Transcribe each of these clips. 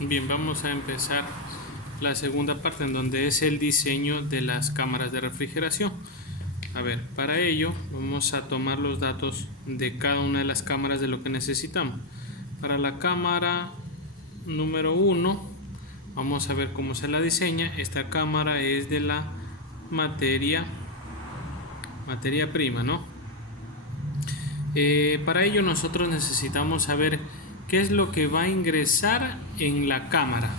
Bien, vamos a empezar la segunda parte en donde es el diseño de las cámaras de refrigeración. A ver, para ello vamos a tomar los datos de cada una de las cámaras de lo que necesitamos. Para la cámara número 1 vamos a ver cómo se la diseña. Esta cámara es de la materia prima, ¿no? Para ello nosotros necesitamos saber qué es lo que va a ingresar en la cámara.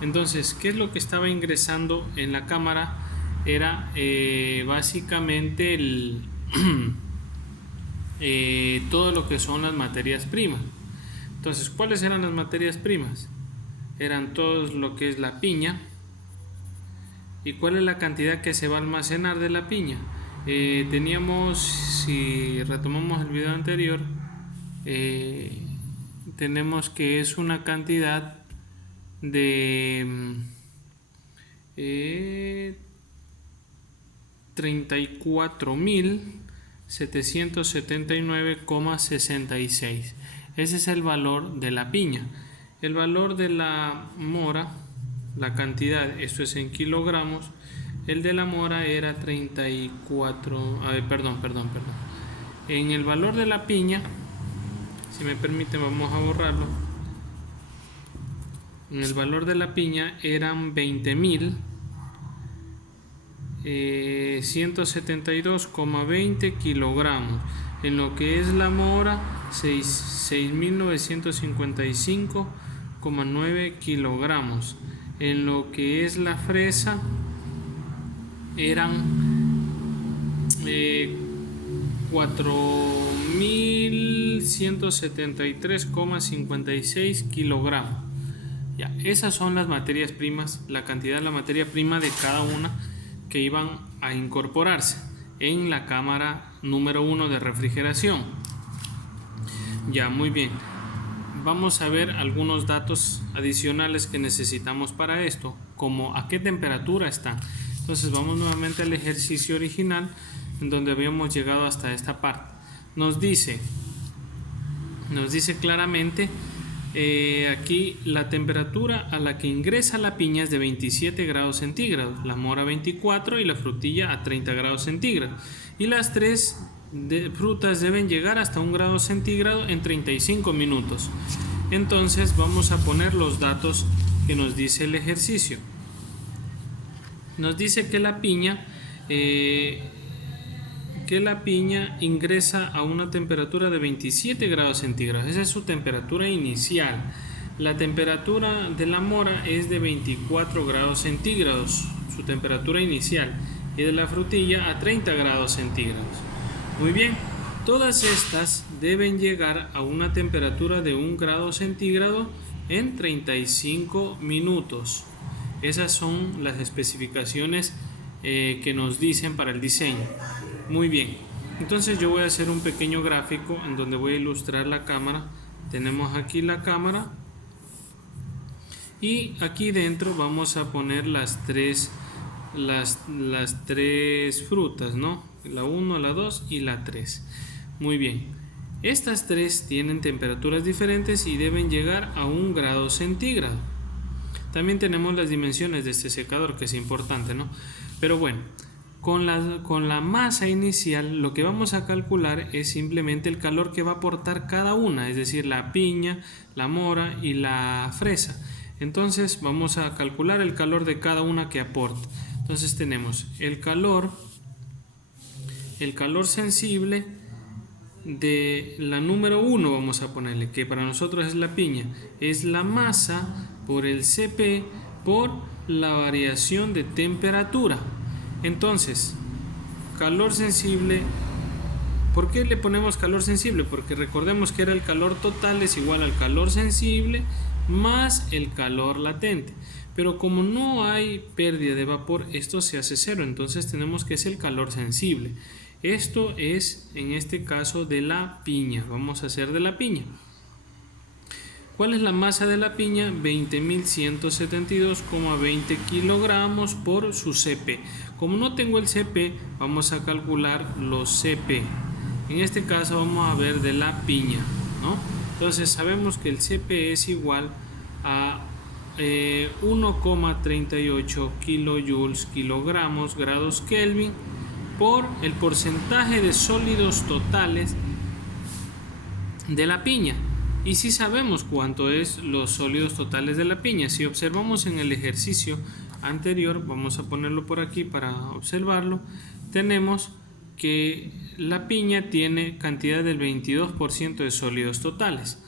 Entonces, ¿qué es lo que estaba ingresando en la cámara? Era básicamente todo lo que son las materias primas. Entonces, ¿cuáles eran las materias primas? Eran todo lo que es la piña. ¿Y cuál es la cantidad que se va a almacenar de la piña? Teníamos, si retomamos el video anterior, tenemos que es una cantidad de 34.779,66. Ese es el valor de la piña. El valor de la mora, la cantidad, esto es en kilogramos. El de la mora era 34, perdón. En el valor de la piña, si me permiten, vamos a borrarlo. En el valor de la piña eran 20.172,20 kilogramos. En lo que es la mora, 6.955,9 kilogramos. En lo que es la fresa, eran 4.173,56 kilogramos. Ya, esas son las materias primas, la cantidad de la materia prima de cada una que iban a incorporarse en la cámara número 1 de refrigeración. Ya, muy bien. Vamos a ver algunos datos adicionales que necesitamos para esto, como a qué temperatura están. Entonces vamos nuevamente al ejercicio original en donde habíamos llegado hasta esta parte. Nos dice claramente aquí la temperatura a la que ingresa la piña es de 27 grados centígrados, la mora 24 y la frutilla a 30 grados centígrados. Y las tres frutas deben llegar hasta 1 grado centígrado en 35 minutos. Entonces vamos a poner los datos que nos dice el ejercicio. Nos dice que la piña ingresa a una temperatura de 27 grados centígrados. Esa es su temperatura inicial. La temperatura de la mora es de 24 grados centígrados, su temperatura inicial, y de la frutilla a 30 grados centígrados. Muy bien, todas estas deben llegar a una temperatura de 1 grado centígrado en 35 minutos. Esas son las especificaciones que nos dicen para el diseño. Muy bien, entonces yo voy a hacer un pequeño gráfico en donde voy a ilustrar la cámara. Tenemos aquí la cámara y aquí dentro vamos a poner las tres frutas, ¿no? La 1, la 2 y la 3. Muy bien, estas tres tienen temperaturas diferentes y deben llegar a 1 grado centígrado. También tenemos las dimensiones de este secador, que es importante, ¿no? Pero bueno, con la masa inicial lo que vamos a calcular es simplemente el calor que va a aportar cada una, es decir, la piña, la mora y la fresa. Entonces vamos a calcular el calor de cada una que aporta. Entonces tenemos el calor sensible de la número 1, vamos a ponerle, que para nosotros es la piña, es la masa por el Cp por la variación de temperatura. Entonces, calor sensible, ¿por qué le ponemos calor sensible? Porque recordemos que era el calor total es igual al calor sensible más el calor latente. Pero como no hay pérdida de vapor, esto se hace cero, entonces tenemos que es el calor sensible. Esto es, en este caso, de la piña. Vamos a hacer de la piña. ¿Cuál es la masa de la piña? 20.172,20 kilogramos por su Cp. Como no tengo el Cp, vamos a calcular los Cp. En este caso vamos a ver de la piña, ¿no? Entonces sabemos que el Cp es igual a 1,38 kilojoules kilogramos grados Kelvin por el porcentaje de sólidos totales de la piña. Y si sabemos cuánto es los sólidos totales de la piña, si observamos en el ejercicio anterior, vamos a ponerlo por aquí para observarlo, tenemos que la piña tiene cantidad del 22% de sólidos totales.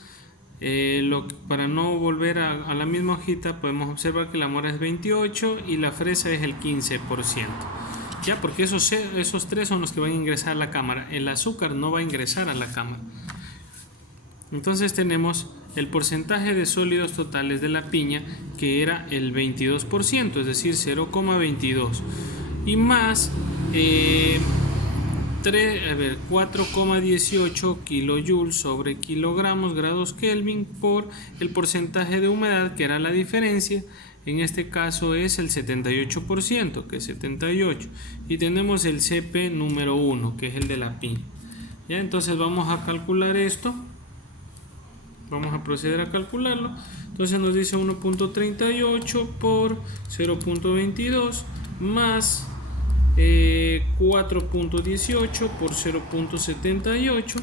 Para no volver a la misma hojita, podemos observar que la mora es 28 y la fresa es el 15%. Ya, porque esos tres son los que van a ingresar a la cámara. El azúcar no va a ingresar a la cámara. Entonces tenemos el porcentaje de sólidos totales de la piña, que era el 22%, es decir, 0,22. Y más 4,18 kilojoules sobre kilogramos grados Kelvin por el porcentaje de humedad, que era la diferencia. En este caso es el 78%, que es 78. Y tenemos el CP número 1, que es el de la piña. ¿Ya? Entonces vamos a calcular esto. Vamos a proceder a calcularlo. Entonces nos dice 1.38 por 0.22 más 4.18 por 0.78,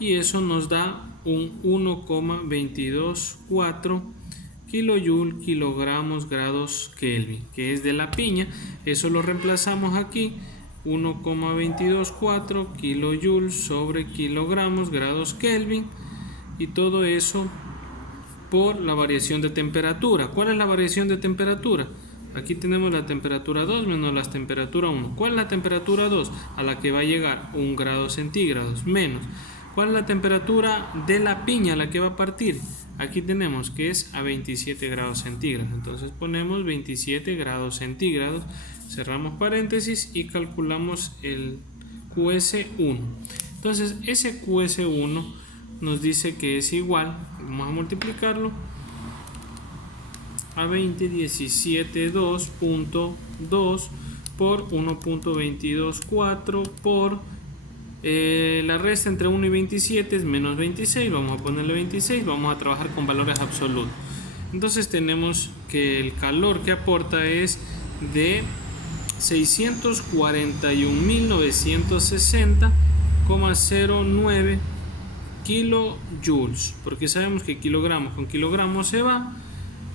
y eso nos da un 1,224 kilojoule kilogramos grados Kelvin, que es de la piña. Eso lo reemplazamos aquí, 1,224 kilojoules sobre kilogramos grados Kelvin, y todo eso por la variación de temperatura. ¿Cuál es la variación de temperatura? Aquí tenemos la temperatura 2 menos la temperatura 1. ¿Cuál es la temperatura 2? A la que va a llegar 1 grado centígrados menos. ¿Cuál es la temperatura de la piña a la que va a partir? Aquí tenemos que es a 27 grados centígrados. Entonces ponemos 27 grados centígrados, cerramos paréntesis y calculamos el QS1. Entonces ese QS1 nos dice que es igual, vamos a multiplicarlo, a 20,17,2.2 por 1.224 por la resta entre 1 y 27 es menos 26, vamos a ponerle 26, vamos a trabajar con valores absolutos. Entonces tenemos que el calor que aporta es de 641.960,09 kilojoules, porque sabemos que kilogramos con kilogramos se va.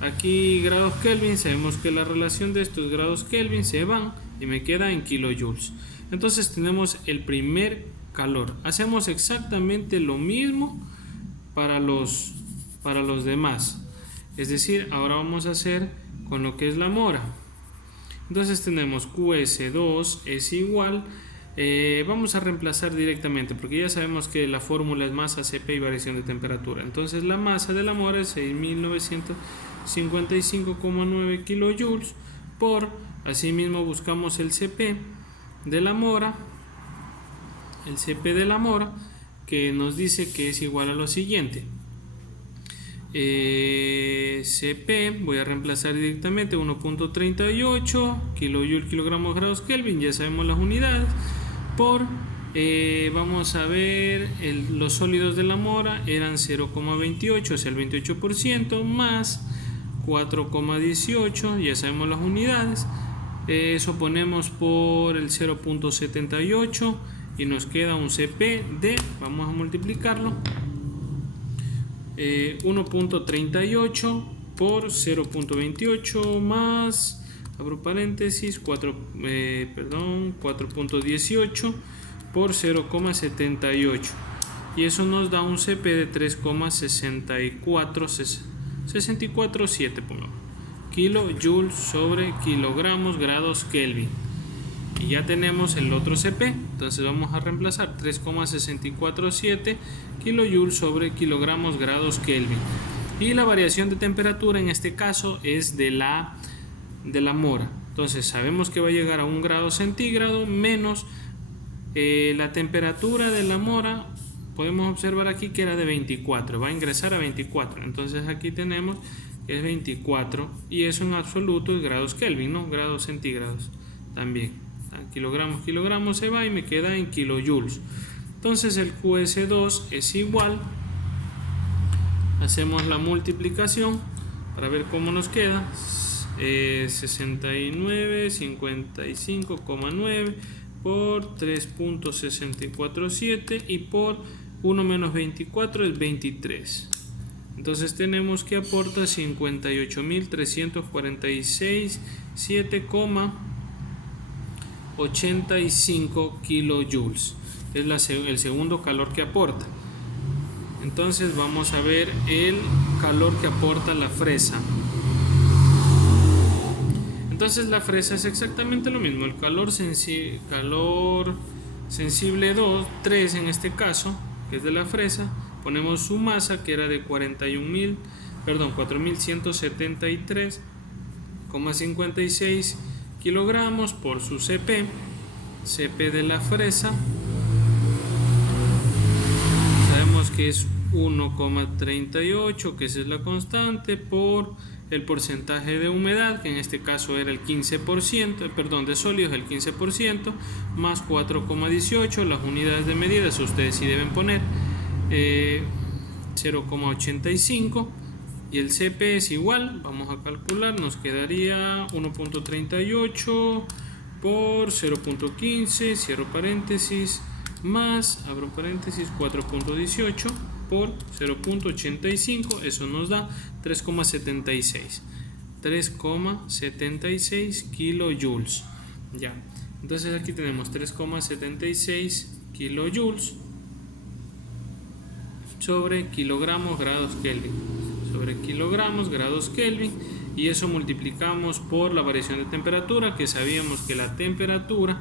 Aquí grados Kelvin, sabemos que la relación de estos grados Kelvin se van y me queda en kilojoules. Entonces tenemos el primer calor. Hacemos exactamente lo mismo para los demás. Es decir, ahora vamos a hacer con lo que es la mora. Entonces tenemos QS2 es igual. Vamos a reemplazar directamente porque ya sabemos que la fórmula es masa, CP y variación de temperatura. Entonces la masa de la mora es 6.955,9 kilojoules por, asimismo buscamos el CP de la mora, que nos dice que es igual a lo siguiente. CP, voy a reemplazar directamente 1.38 kilojoule kilogramos grados Kelvin, ya sabemos las unidades, por vamos a ver los sólidos de la mora eran 0,28, o sea el 28%, más 4,18, ya sabemos las unidades, eso ponemos por el 0.78 y nos queda un CP de, vamos a multiplicarlo, 1.38 por 0.28 más, abro paréntesis, 4.18 por 0,78, y eso nos da un CP de 3,647 kilojoules sobre kilogramos grados Kelvin. Y ya tenemos el otro CP, entonces vamos a reemplazar 3,647 kilojoules sobre kilogramos grados Kelvin. Y la variación de temperatura en este caso es de la mora. Entonces sabemos que va a llegar a 1 grado centígrado menos la temperatura de la mora. Podemos observar aquí que era de 24, va a ingresar a 24. Entonces aquí tenemos que es 24 y eso en absoluto es grados Kelvin, no grados centígrados también. Kilogramos se va y me queda en kilojoules. Entonces el QS2 es igual, hacemos la multiplicación para ver cómo nos queda. 69,55,9 por 3.647 y por 1 menos 24 es 23. Entonces tenemos que aporta 58.346 7,85 kilojoules. Es el segundo calor que aporta. Entonces vamos a ver el calor que aporta la fresa. Entonces la fresa es exactamente lo mismo. El calor sensible 3 en este caso, que es de la fresa. Ponemos su masa, que era de 4.173,56 kilogramos, por su CP de la fresa. Sabemos que es 1,38, que esa es la constante, por el porcentaje de humedad, que en este caso era el 15%, de sólidos el 15%, más 4,18, las unidades de medida, ustedes sí deben poner 0,85, y el CP es igual, vamos a calcular, nos quedaría 1,38 por 0,15, cierro paréntesis, más, abro paréntesis, 4,18 por 0,85, eso nos da 3,76 kilojoules. Ya, entonces aquí tenemos 3,76 kilojoules sobre kilogramos grados Kelvin, y eso multiplicamos por la variación de temperatura, que sabíamos que la temperatura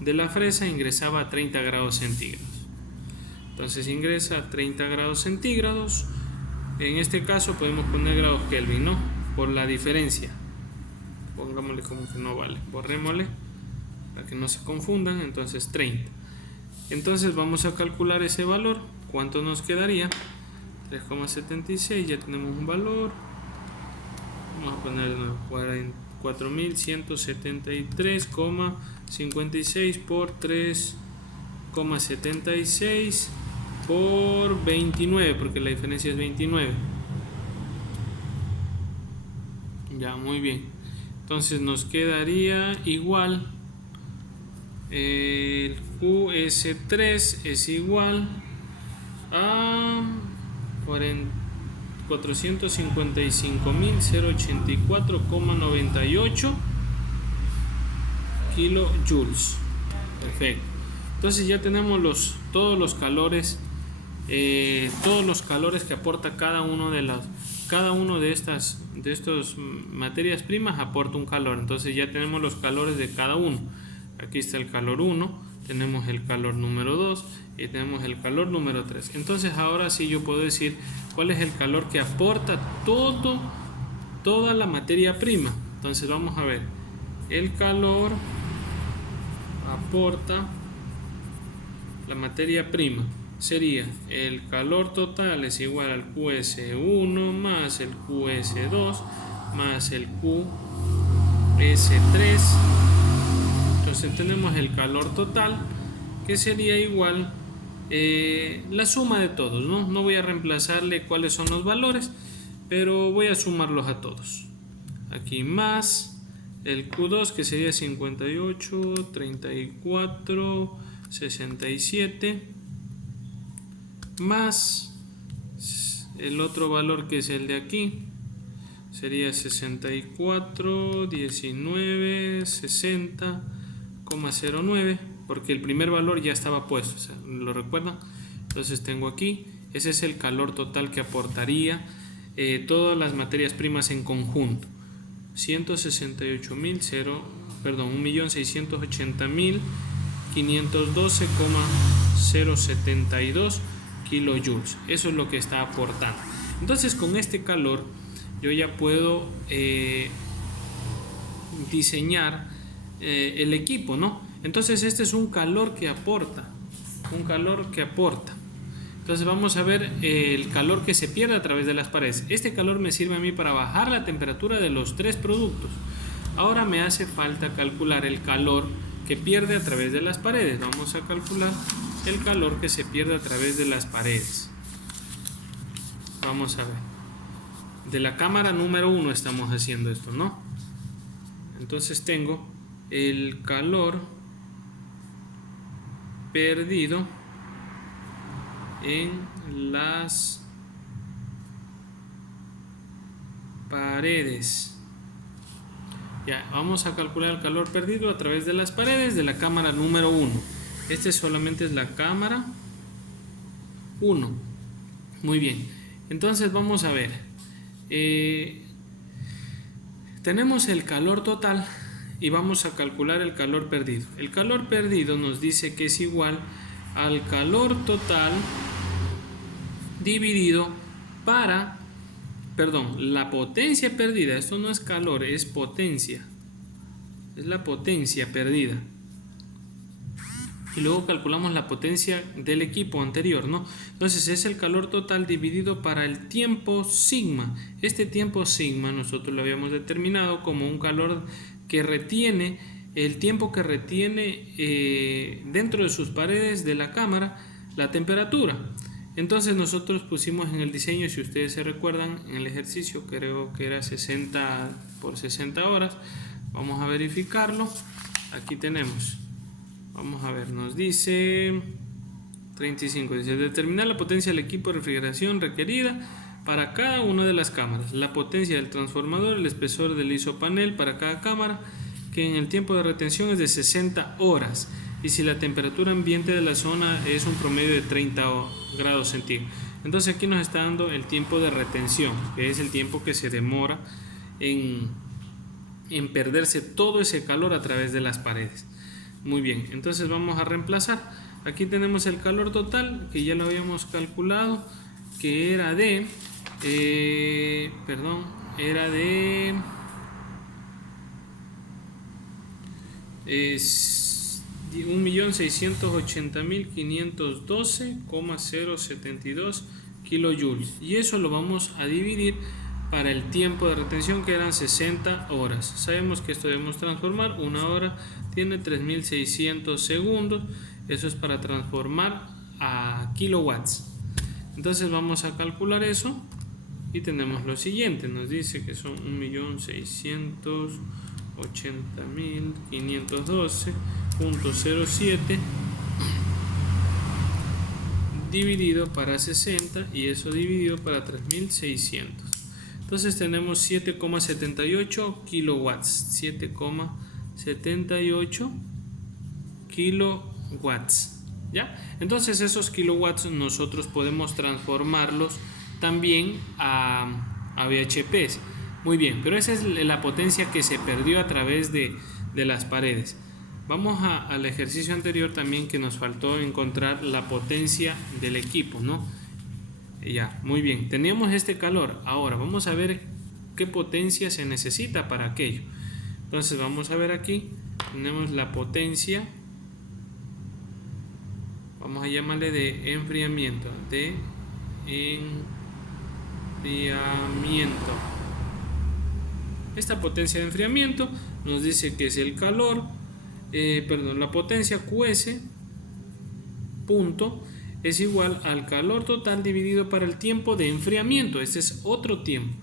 de la fresa ingresaba a 30 grados centígrados. Entonces ingresa a 30 grados centígrados. En este caso podemos poner grados Kelvin, ¿no? Por la diferencia. Pongámosle como que no vale. Borrémosle para que no se confundan. Entonces 30. Entonces vamos a calcular ese valor. ¿Cuánto nos quedaría? 3,76. Ya tenemos un valor. Vamos a poner 4.173,56 por 3,76 por 29, porque la diferencia es 29. Ya, muy bien. Entonces nos quedaría igual, el QS3 es igual a 455.084,98 kilojoules. Perfecto. Entonces ya tenemos todos los calores que aporta cada uno de estas materias primas, aporta un calor. Entonces ya tenemos los calores de cada uno. Aquí está el calor 1, tenemos el calor número 2 y tenemos el calor número 3. Entonces ahora sí yo puedo decir cuál es el calor que aporta toda la materia prima. Entonces vamos a ver, el calor aporta la materia prima sería el calor total es igual al QS1 más el QS2 más el QS3. Entonces tenemos el calor total, que sería igual la suma de todos, no voy a reemplazarle cuáles son los valores, pero voy a sumarlos a todos. Aquí más el Q2, que sería 58, 34, 67, más el otro valor que es el de aquí, sería 64, 19, 60,09, porque el primer valor ya estaba puesto, ¿lo recuerdan? Entonces tengo aquí, ese es el calor total que aportaría todas las materias primas en conjunto. 1.680.512,072 kilojoules. Eso es lo que está aportando. Entonces con este calor yo ya puedo diseñar el equipo, ¿no? Entonces este es un calor que aporta. Entonces vamos a ver el calor que se pierde a través de las paredes. Este calor me sirve a mí para bajar la temperatura de los tres productos. Ahora me hace falta calcular el calor que pierde a través de las paredes. Vamos a calcular el calor que se pierde a través de las paredes. Vamos a ver. de la cámara número 1 estamos haciendo esto, ¿no? Entonces tengo el calor perdido en las paredes. Ya, vamos a calcular el calor perdido a través de las paredes de la cámara número 1. Este solamente es la cámara 1. Muy bien. Entonces vamos a ver. Tenemos el calor total y vamos a calcular el calor perdido. El calor perdido nos dice que es igual al calor total dividido para, la potencia perdida. Esto no es calor, es potencia. Es la potencia perdida. Y luego calculamos la potencia del equipo anterior, ¿no? Entonces es el calor total dividido para el tiempo sigma. Este tiempo sigma nosotros lo habíamos determinado como un calor que retiene, el tiempo que retiene dentro de sus paredes de la cámara la temperatura. Entonces nosotros pusimos en el diseño, si ustedes se recuerdan, en el ejercicio creo que era 60 por 60 horas. Vamos a verificarlo. Aquí tenemos. Vamos a ver, nos dice 35, dice determinar la potencia del equipo de refrigeración requerida para cada una de las cámaras, la potencia del transformador, el espesor del isopanel para cada cámara, que en el tiempo de retención es de 60 horas, y si la temperatura ambiente de la zona es un promedio de 30 grados centígrados. Entonces aquí nos está dando el tiempo de retención, que es el tiempo que se demora en perderse todo ese calor a través de las paredes. Muy bien, entonces vamos a reemplazar. Aquí tenemos el calor total, que ya lo habíamos calculado, que era de 1.680.512,072 kilojoules, y eso lo vamos a dividir para el tiempo de retención, que eran 60 horas. Sabemos que esto debemos transformar. Una hora tiene 3.600 segundos. Eso es para transformar a kilowatts. Entonces vamos a calcular eso y tenemos lo siguiente. Nos dice que son 1.680.512.07 dividido para 60, y eso dividido para 3.600. Entonces tenemos 7,78 kilowatts. 7,78 kilowatts. ¿Ya? Entonces esos kilowatts nosotros podemos transformarlos también a VHPs. Muy bien, pero esa es la potencia que se perdió a través de las paredes. Vamos al ejercicio anterior también, que nos faltó encontrar la potencia del equipo, ¿no? Ya, muy bien, teníamos este calor. Ahora vamos a ver qué potencia se necesita para aquello. Entonces vamos a ver aquí, tenemos la potencia, vamos a llamarle de enfriamiento, Esta potencia de enfriamiento nos dice que es el calor, la potencia QS punto es igual al calor total dividido para el tiempo de enfriamiento. Este es otro tiempo.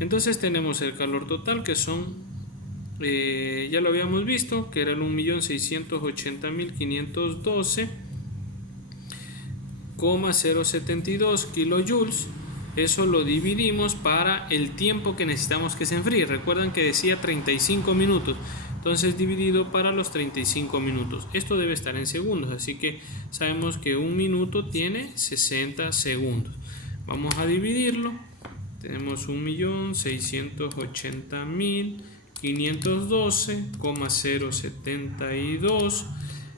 Entonces tenemos el calor total, que son, ya lo habíamos visto, que era el 1.680.512,072 kilojoules. Eso lo dividimos para el tiempo que necesitamos que se enfríe. Recuerdan que decía 35 minutos. Entonces dividido para los 35 minutos. Esto debe estar en segundos, así que sabemos que un minuto tiene 60 segundos. Vamos a dividirlo. Tenemos 1.680.512,072.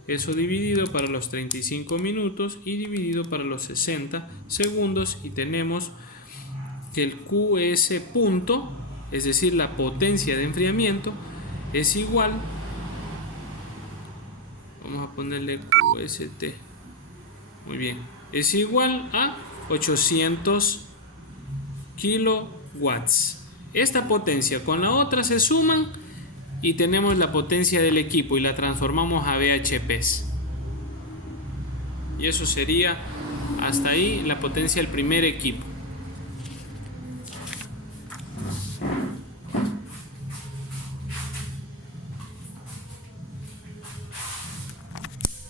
Eso dividido para los 35 minutos y dividido para los 60 segundos. Y tenemos que el QS punto, es decir, la potencia de enfriamiento, es igual, vamos a ponerle QST, muy bien, es igual a 800 kilowatts. Esta potencia con la otra se suman y tenemos la potencia del equipo y la transformamos a VHPs. Y eso sería hasta ahí la potencia del primer equipo.